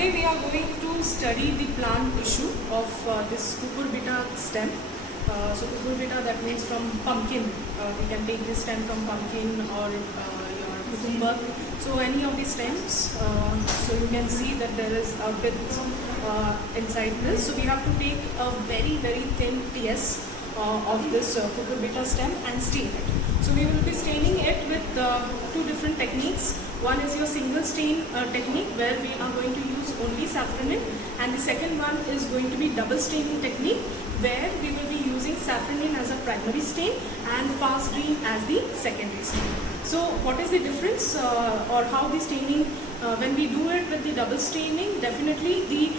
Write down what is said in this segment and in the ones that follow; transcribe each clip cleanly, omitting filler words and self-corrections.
today we are going to study the plant tissue of this cucurbita stem. So cucurbita, that means from pumpkin. We can take this stem from pumpkin or your cucumber. So any of these stems. So you can see that there is a bit inside this. So we have to take a very thin TS of this cucurbita stem and stain it. So we will be staining it with two different techniques. One is your single stain technique, where we are going to use only safranin, and the second one is going to be double staining technique, where we will be using safranin as a primary stain and fast green as the secondary stain. So what is the difference or how the staining, when we do it with the double staining, definitely the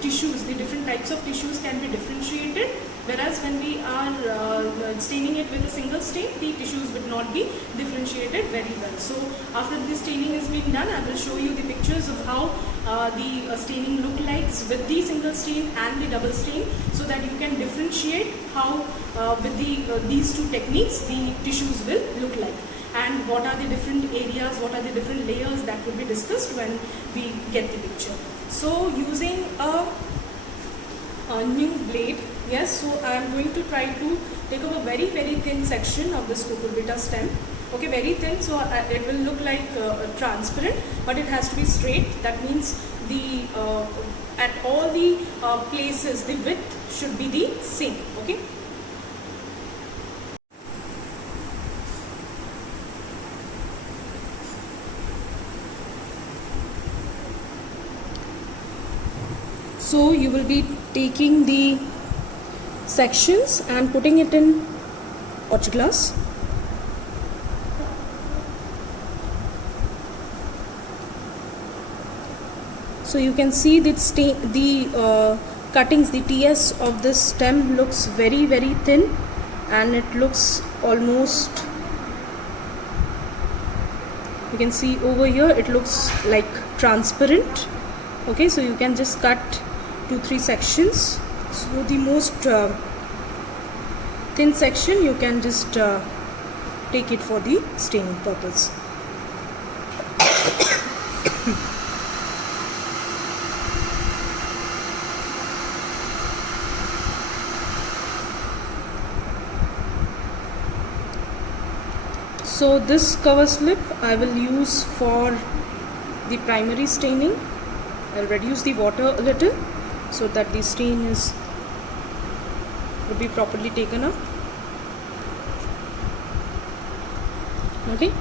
tissues, the different types of tissues can be differentiated, whereas when we are staining it with a single stain, the tissues would not be differentiated very well. So after the staining has been done, I will show you the pictures of how the staining look like with the single stain and the double stain, so that you can differentiate how with these two techniques the tissues will look like, and what are the different areas, what are the different layers that will be discussed when we get the picture. So using a new blade, yes, so I am going to try to take up a very thin section of this cucurbita stem. Okay, very thin, so it will look like transparent, but it has to be straight. That means the at all the places the width should be the same. Okay. So you will be taking the sections and putting it in hot glass. So you can see that the cuttings, the TS of this stem looks very thin, and it looks almost, you can see over here it looks like transparent. Okay, so you can just cut 2-3 sections. So the most thin section you can just take it for the staining purpose. So this cover slip I will use for the primary staining. I'll reduce the water a little so that the stain will be properly taken up. Okay,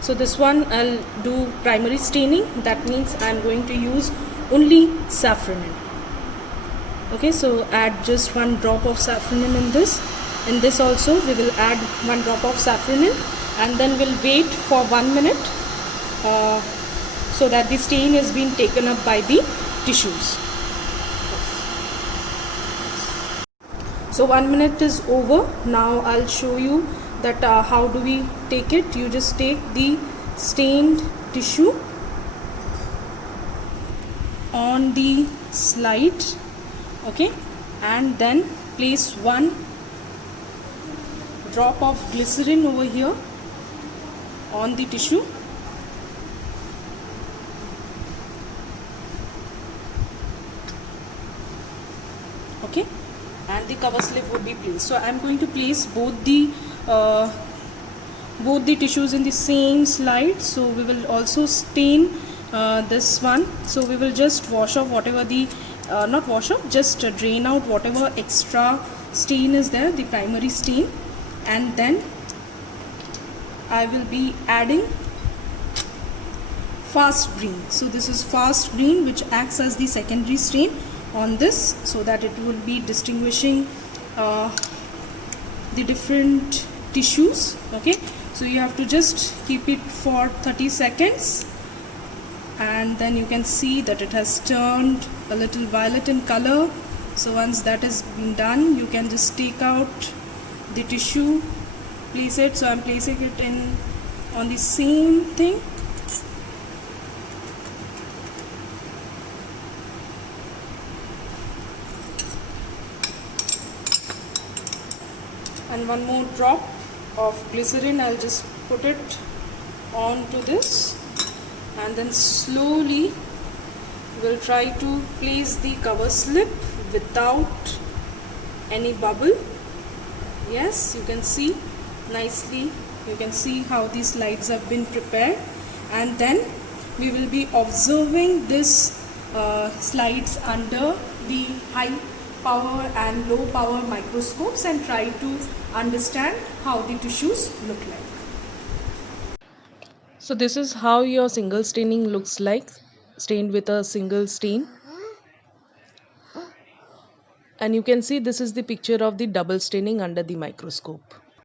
so this one I'll do primary staining. That means I'm going to use only safranin. Okay, so add just 1 drop of safranin in this. In this also we will add 1 drop of safranin, and then we'll wait for 1 minute so that the stain is being taken up by the tissues. So 1 minute is over. Now I'll show you that how do we take it. You just take the stained tissue on the slide, okay, and then place 1 drop of glycerin over here on the tissue. Okay, and the cover slip would be placed. So I am going to place both the tissues in the same slide. So we will also stain this one. So we will just wash off whatever the not wash off, just drain out whatever extra stain is there, the primary stain, and then I will be adding fast green. So this is fast green, which acts as the secondary stain on this, so that it will be distinguishing the different tissues. Okay, so you have to just keep it for 30 seconds, and then you can see that it has turned a little violet in color. So once that is been done, you can just take out the tissue, place it. So I'm placing it in on the same thing. And 1 more drop of glycerin, I'll just put it onto this, and then slowly will try to place the cover slip without any bubble. Yes, you can see nicely, you can see how these slides have been prepared, and then we will be observing this slides under the high power and low power microscopes and try to understand how the tissues look like. So this is how your single staining looks like, stained with a single stain. And you can see this is the picture of the double staining under the microscope.